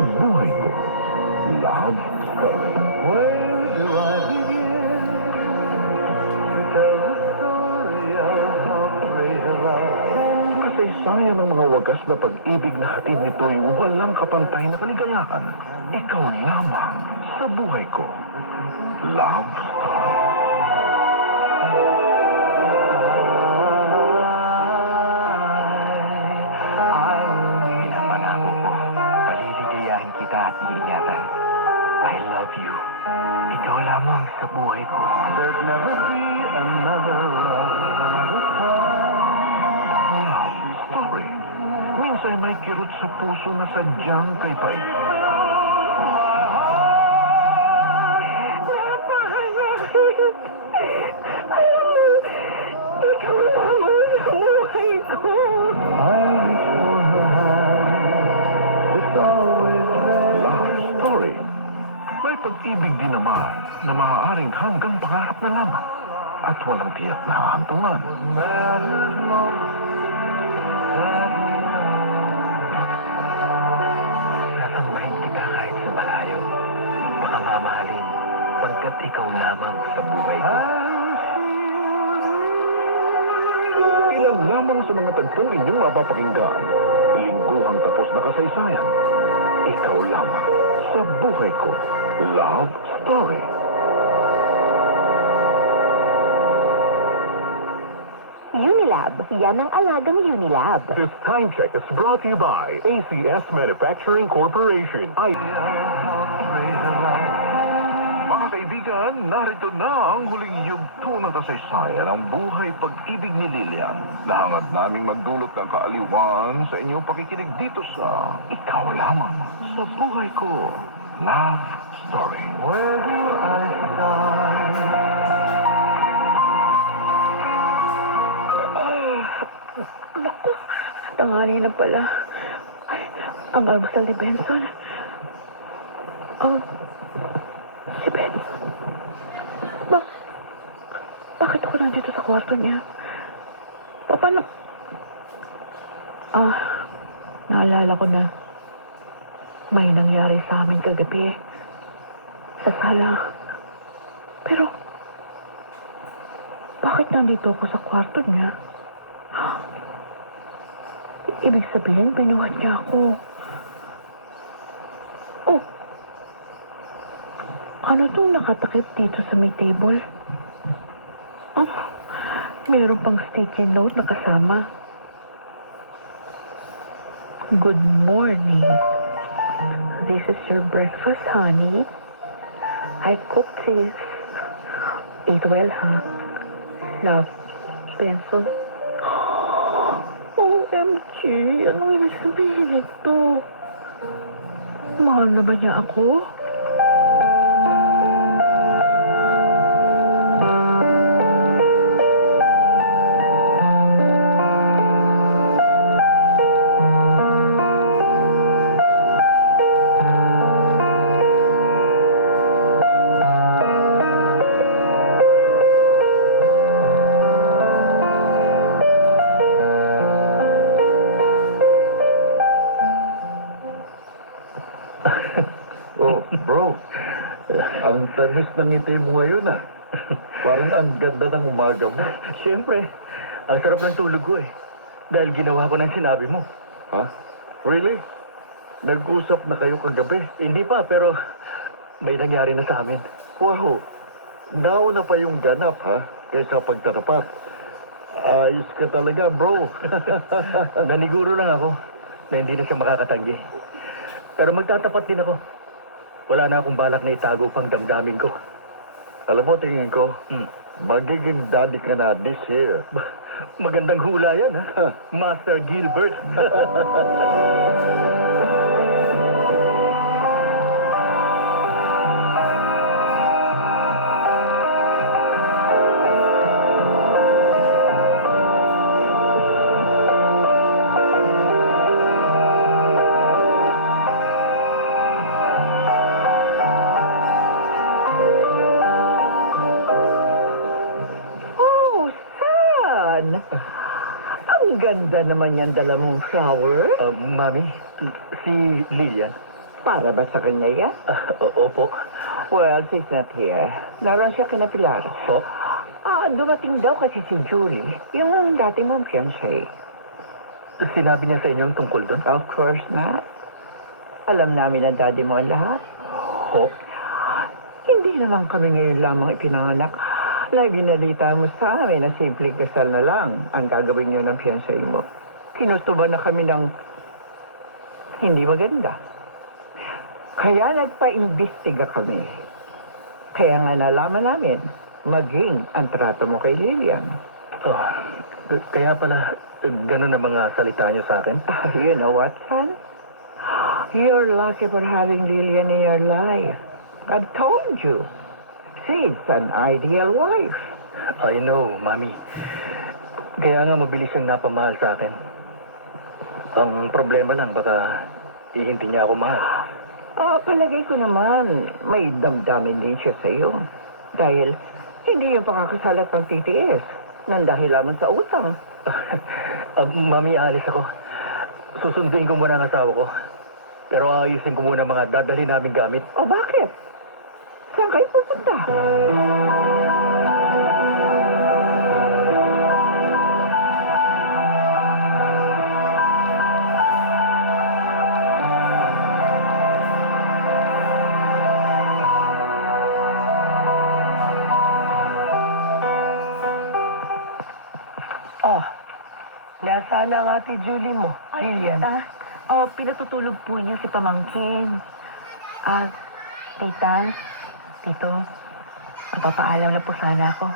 buhay ko. Love Story. Where do I begin to tell the story of how great love Kasaysayan ng mga wagas na pag-ibig na hatid nito'y walang kapantay na kaligayahan. Ikaw lamang sa buhay ko. Love love you. Ikaw lamang sa buhay ko. There'd never be another love Story. Minsan may kirot sa puso na sadyang kay pay. Pag-ibig din naman na maaaring hanggang pangarap na lamang at walang tiyak na hantungan. Sasambahin kita kahit sa malayo. Baka mamahalin, pagkat ikaw lamang sa buhay ko. Ilan lamang sa mga tagpong inyong mapapakinggan. Lingguhang tapos na kasaysayan. Ikaw lamang sa buhay ko. Love Story. Unilab. Yan ang alagang Unilab. This time check is brought to you by ACS Manufacturing Corporation. Mga kaibigan, narito na ang huling yugto ng kasaysayan ang buhay pag-ibig ni Lilian. Nahangad naming magdulot ng kaaliwan sa inyong pakikinig dito sa Ikaw Lamang sa Buhay Ko. Love Story. Where do I start? Naku, tangali na pala. Ay, ang almusal ni Benson. Oh, si Ben. Bak bakit ako nandito sa kwarto niya? Pa- Paano? Ah, naalala ko na may nangyari sa amin kagabi sa sala. Pero, bakit nandito ako sa kwarto niya? Ibig sabihin, binuhat niya ako. Oh! Ano tong nakatakip dito sa may table? Meron pang sticky note na kasama. Good morning. This is your breakfast, honey. I cooked this. Eat well, ha? Love, pencil. OMG, anong ibig sabihin ito? Mahal na ba niya ako? Ng ngiti mo ngayon ah. Parang ang ganda ng umaga mo. Siyempre, ang sarap ng tulog ko eh. Dahil ginawa ko ng sinabi mo. Ha? Really? Nag-usap na kayo kagabi? Hindi pa, pero may nangyari na sa amin. Wow. Nauna pa yung ganap ha? Kaysa pagtatapat. Ayos ka talaga, bro. Naniguro lang ako na hindi na siya makakatanggi. Pero magtatapat din ako. Wala na akong balak na itago pang damdamin ko. Alam mo, tingin ko, Hmm. magiging daddy ka na this year. Magandang hula yan, ha? Master Gilbert. Naman yan dala mong flower. Uh, mami, si Lilian. Para ba sa kanya yan? O- opo. Well, she's not here. Naroon siya kina Pilar. O, Ah, dumating daw kasi si Julie, yung dati mong fiancé. sinabi niya sa inyo ang tungkol doon? Of course not. Alam namin ang daddy mo ang lahat. O, Hindi naman kami ngayon lamang ipinanganak. Naginalita mo sa amin na simpleng kasal na lang ang gagawin niyo ng fiancé mo. Kinustuban na kami ng hindi maganda. Kaya nagpa-imbestiga kami. Kaya nga nalaman namin, maging ang trato mo kay Lilian. oh, kaya pala, ganun ang mga salita niyo sa akin? Ah, you know what, son? You're lucky for having Lilian in your life. I've told you. She's an ideal wife. I know, Mami. Kaya nga mabilis siyang napamahal sa akin. Ang problema lang, baka eh, hindi niya ako mahal. Ah, palagay ko naman, may damdamin din siya sa iyo. Dahil hindi yung pakakasal at pagtitiis. Nang dahil lamang sa utang. Ah, mami, alis ako. Susunduin ko muna ang asawa ko. Pero ayusin ko muna mga dadali namin gamit. O bakit? Saan kayo pupunta? Oh, nasaan ang ate Julie mo? Lilian. tita. Oh, pinatutulog po niya si Pamangkin. Ah, tita, tito, magpapaalam na po sana ako.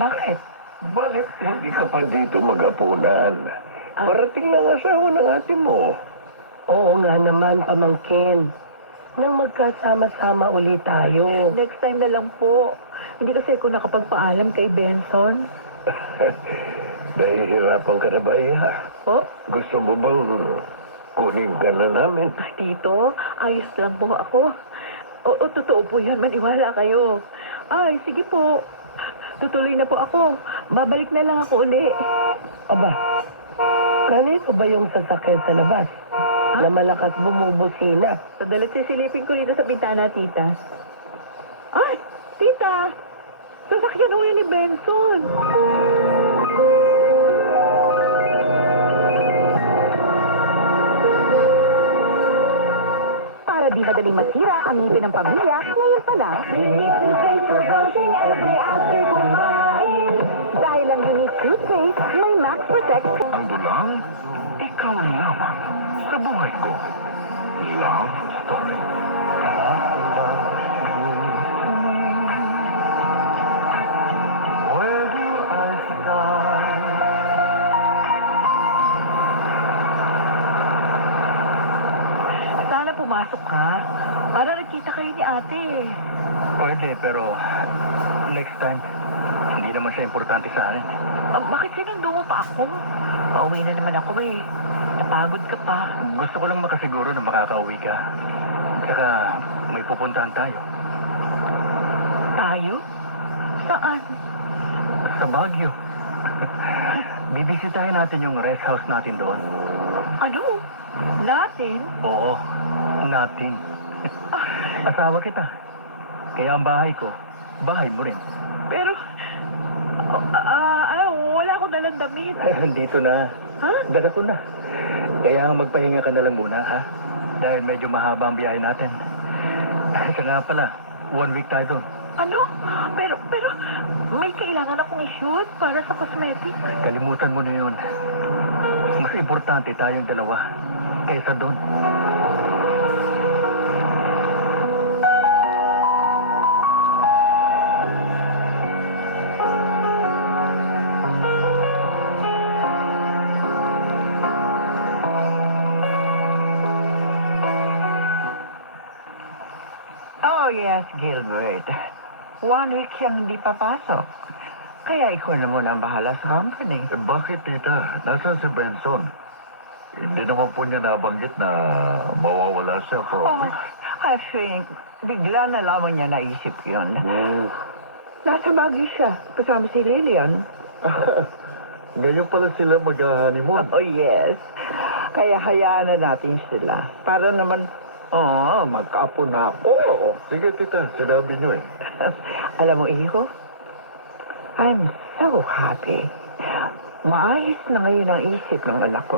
Bakit? Bakit hindi ka pa dito magapunan? Parating lang asawa ng ate mo. Oo nga naman, pamangkin. Nang magkasama-sama ulit tayo. Next time na lang po. Hindi kasi ako nakapagpaalam kay Benson. Nahihirapan ka na ba, Iha? Oh, Gusto mo bang kunin ka na namin? tito, ayos lang po ako. Oo, totoo po yun. Maniwala kayo. Ay, sige po. Tutuloy na po ako. Babalik na lang ako uli. Aba, kanino ba yung sasakyan sa labas? Na malakas bumubusina. Sandali, sisilipin ko dito sa bintana, tita. Ay, tita! Sasakyan ho yun ni Benson. Masira ang ngipin ng pamilya, ngayon pa lang. Dahil ang Unique toothpaste may Max Protect Ang dulang, ikaw lamang sa buhay ko. Love Story. Pumasok ka. Para nagkita kayo ni ate. Pwede, pero next time, hindi naman siya importante sa akin. Ah, bakit sinundo mo pa ako? Pauwi na naman ako eh. Napagod ka pa. Gusto ko lang makasiguro na makakauwi ka. Tsaka may pupuntahan tayo. Tayo? Saan? Sa Baguio. Bibisitahin natin yung rest house natin doon. Ano? Natin? Oo, natin. Asawa kita. Kaya ang bahay ko, bahay mo rin. Pero, ah, ah, wala akong dalang damit. Dito na. Ha? Dala ko na. Kaya magpahinga ka na lang muna, ha? Dahil medyo mahaba ang biyahe natin. Isa nga pala, one week tayo doon. Ano? Pero, pero, may kailangan akong i-shoot para sa cosmetics. Kalimutan mo na yun. Mas importante tayong dalawa kaysa doon. Yes, Gilbert. One week siyang hindi papasok. Kaya ikaw na muna ang bahala sa company. Eh, bakit, tita? Nasaan si Benson? Hindi naman po niya nabanggit na mawawala siya for a Oh, week. I think, bigla na lamang niya naisip yun. Hmm. Nasa Baguio siya, kasama si Lilian. Ngayon pala sila mag-honeymoon. Oh, yes. Kaya hayaan na natin sila. Para naman Oo, magkaapo na ako. Sige, tita, sinabi niyo eh. Alam mo, Iho, I'm so happy. Maayos na ngayon ang isip ng anak ko.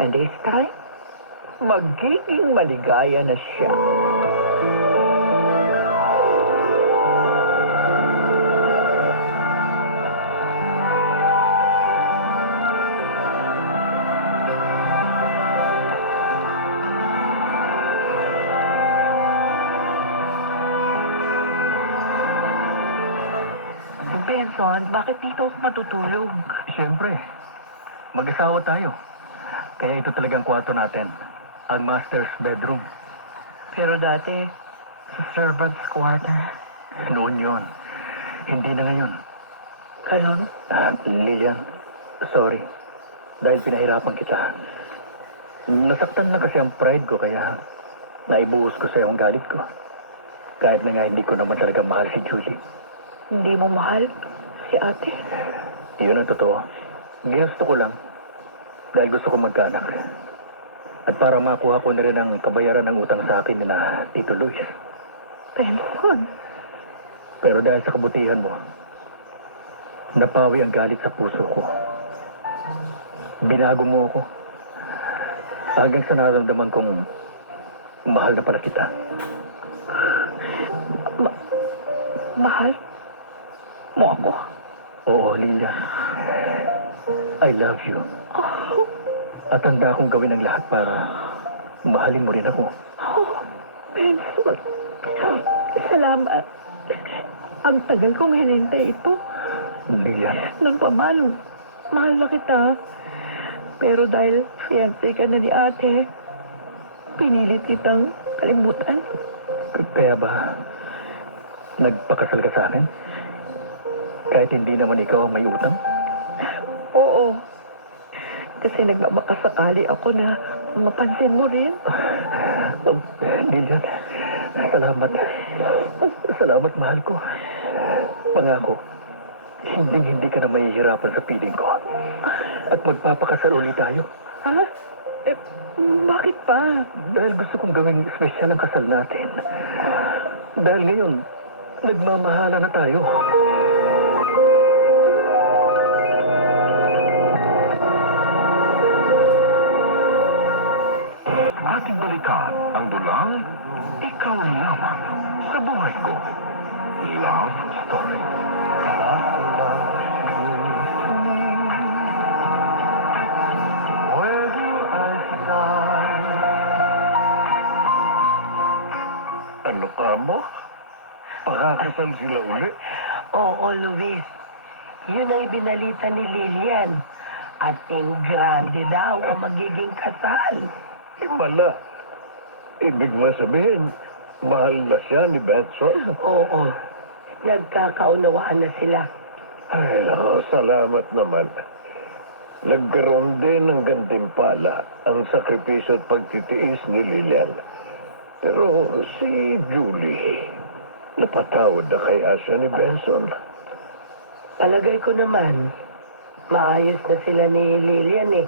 And this time, magiging maligaya na siya. Benson, bakit dito ako matutulog? Siyempre, mag-asawa tayo. Kaya ito talagang kwarto natin. Ang master's bedroom. Pero dati, sa servant's quarter. Noon yun. Hindi na ngayon. Kalon? Ah, Lilian, sorry. Dahil pinahirapan kita. Nasaktan lang kasi ang pride ko kaya naibuhos ko sa ang galit ko. Kahit na nga hindi ko naman talaga mahal si Julie. Hindi mo mahal si ate? Yun ang totoo. Ginusto ko lang. Dahil gusto ko magkaanak. At para makuha ko na rin ang kabayaran ng utang sa akin na Tito Luis. Benson, Pero dahil sa kabutihan mo, napawi ang galit sa puso ko. Binago mo ako. Hanggang sa nararamdaman kong mahal na pala kita. mahal mo ako. Oo, Lilia. I love you. Oh, At handa akong gawin ang lahat para mahalin mo rin ako. oh, Benson. Salamat. Ang tagal kong hinintay ito. Lilia, Nung pamalo, mahal na kita. Pero dahil fiancé ka na ni ate, pinilit kitang kalimutan. kaya ba nagpakasal ka sa akin? Kahit hindi naman ikaw ang may utang? Oo. Kasi nagmamakasakali ako na mapansin mo rin. Lilian, salamat. Salamat, mahal ko. Pangako, hindi hindi ka na mahihirapan sa piling ko. At magpapakasal ulit tayo. Ha? Eh, bakit pa? Dahil gusto kong gawing espesyal ang kasal natin. Dahil ngayon, nagmamahala na tayo. Ikaw lamang sa buhay ko. Love Story. Where do I start? Ano ka mo? Pakakasal sila uli? Oo, Luis. Yun ang ibinalita ni Lilian. At in grande daw ang magiging kasal. Himala. Ibig mo sabihin, mahal na siya ni Benson? Oo. Nagkakaunawaan na sila. Ay, oh, salamat naman. Nagkaroon din ng gantimpala ang sakripisyo at pagtitiis ni Lilian. Pero si Julie, napatawad na kaya siya ni Benson? Palagay ko naman, maayos na sila ni Lilian eh.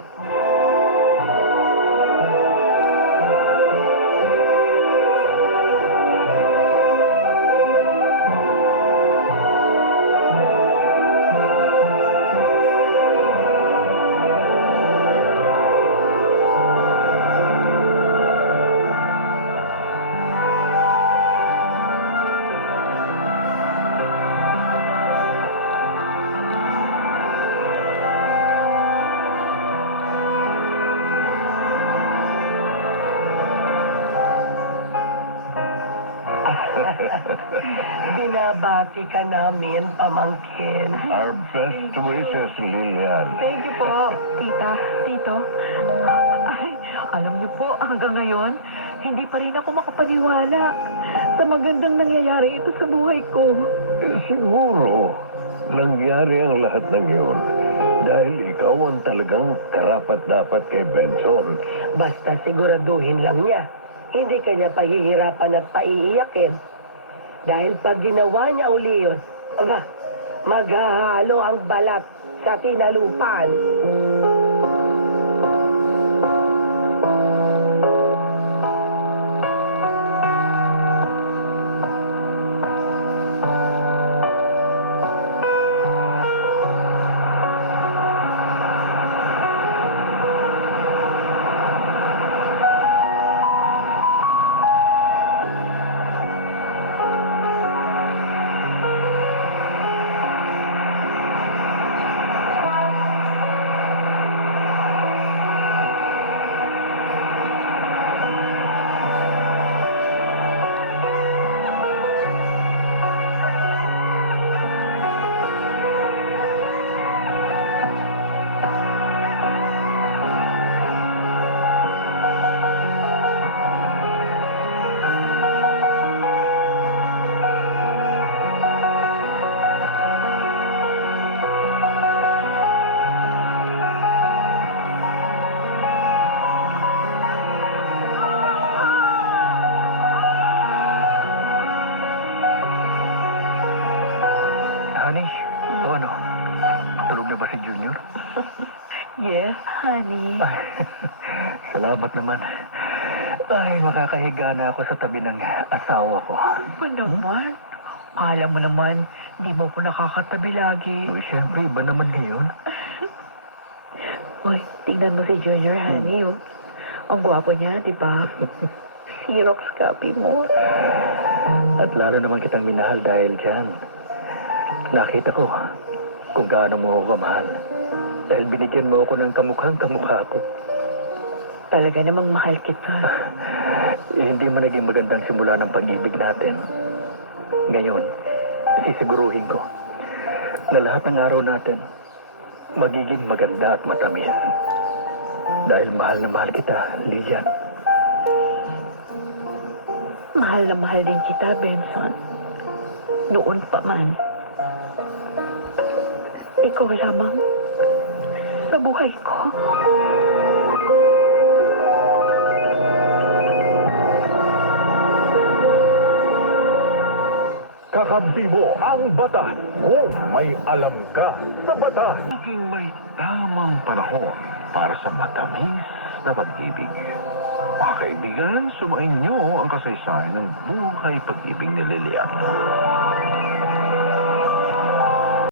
Binabati ka namin, pamangkin. Our best wishes, Lilian. Thank you po, tita, tito. Ay, alam niyo po, hanggang ngayon, hindi pa rin ako makapaniwala sa magandang nangyayari ito sa buhay ko. Eh, Siguro, nangyari ang lahat ng iyon dahil ikaw ang talagang karapat-dapat kay Benson. Basta siguraduhin lang niya. Hindi kanya pahihirapan at paiiyakin. Dahil pag ginawa niya uli yun, aba, maghahalo ang balat sa tinalupan. Honey. Ay, salamat naman. Ay, makakahiga na ako sa tabi ng asawa ko. Ba naman? Alam mo naman, di mo ko nakakatabi lagi. Uy, syempre, iba naman ngayon. Uy, tingnan mo si Junior, honey. Oh. Ang gwapo niya, di ba? Xerox copy mo. At lalo naman kitang minahal dahil dyan. Nakita ko kung gaano mo ako kamahal. Dahil binigyan mo ako ng kamukhang kamukha ko. Talaga namang mahal kita. Eh, hindi man naging magandang simula ng pag-ibig natin. Ngayon, sisiguruhin ko na lahat ng araw natin magiging maganda at matamis. Dahil mahal na mahal kita, Lilian. Mahal na mahal din kita, Benson. Noon pa man. Ikaw lamang sa buhay ko. Kakampi mo ang batas kung may alam ka sa batas. Maging may tamang panahon para sa matamis na pag-ibig. Mga kaibigan, sumain niyo ang kasaysayan ng buhay pag-ibig ni Lilian.